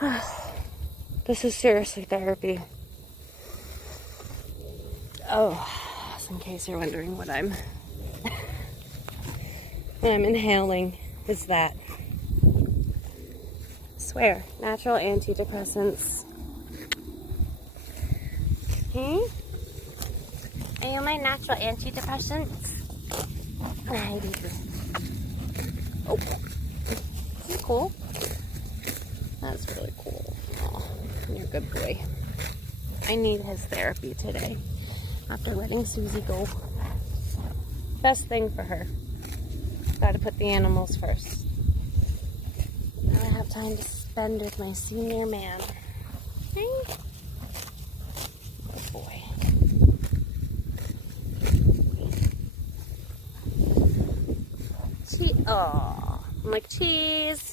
This is seriously therapy. Oh, just in case you're wondering what I'm inhaling is that. I swear, natural antidepressants. Are you my natural antidepressants? I do. Oh, isn't it cool? That's really cool. Aw, you're a good boy. I need his therapy today after letting Susie go. Best thing for her. Gotta put the animals first. Now I have time to spend with my senior man. Hey. Good boy. Oh, I'm like, cheese.